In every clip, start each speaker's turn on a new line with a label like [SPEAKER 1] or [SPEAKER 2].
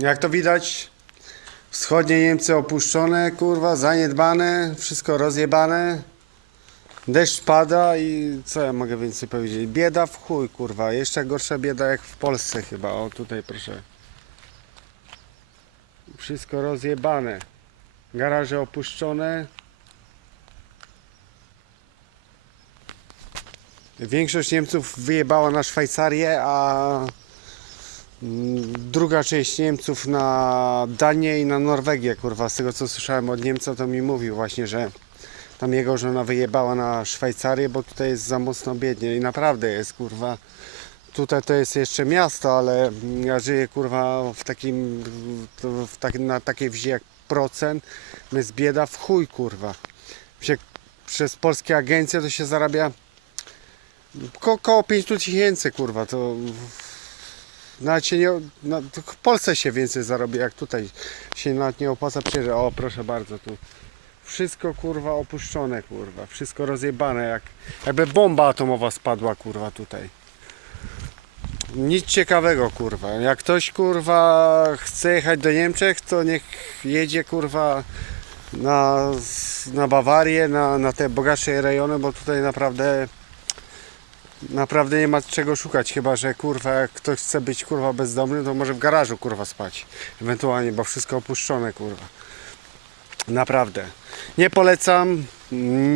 [SPEAKER 1] Jak to widać, wschodnie Niemcy opuszczone, kurwa, zaniedbane, wszystko rozjebane. Deszcz pada i co ja mogę więcej powiedzieć? Bieda w chuj, kurwa. Jeszcze gorsza bieda jak w Polsce chyba. O, tutaj proszę. Wszystko rozjebane. Garaże opuszczone. Większość Niemców wyjebała na Szwajcarię, a druga część Niemców na Danię i na Norwegię, kurwa. Z tego co słyszałem od Niemca, to mi mówił właśnie, że tam jego żona wyjebała na Szwajcarię, bo tutaj jest za mocno biednie i naprawdę jest, kurwa. Tutaj to jest jeszcze miasto, ale ja żyję, kurwa, w takim, w, tak, na takiej wsi jak Procent. Jest bieda w chuj, kurwa. Przez polskie agencje to się zarabia Ko koło 5 tysięcy, kurwa, to się nie, no, w Polsce się więcej zarobi, jak tutaj się nawet nie opłaca przyjeżdżać. O, proszę bardzo, tu wszystko, kurwa, opuszczone, kurwa, wszystko rozjebane, jak, jakby bomba atomowa spadła, kurwa, tutaj. Nic ciekawego, kurwa. Jak ktoś, kurwa, chce jechać do Niemczech, to niech jedzie, kurwa, na, na Bawarię, na, na te bogatsze rejony, bo tutaj naprawdę Naprawdę nie ma czego szukać, chyba że kurwa jak ktoś chce być kurwa bezdomny, to może w garażu kurwa spać. Ewentualnie, bo wszystko opuszczone kurwa. Naprawdę. Nie polecam,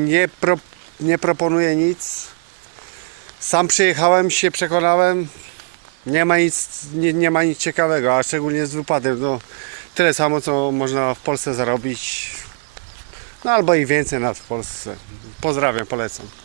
[SPEAKER 1] nie, pro, nie proponuję nic. Sam przyjechałem, się przekonałem. Nie ma nic, nie, nie ma nic ciekawego, a szczególnie z wypadem. No, tyle samo co można w Polsce zarobić. No albo i więcej nad w Polsce. Pozdrawiam, polecam.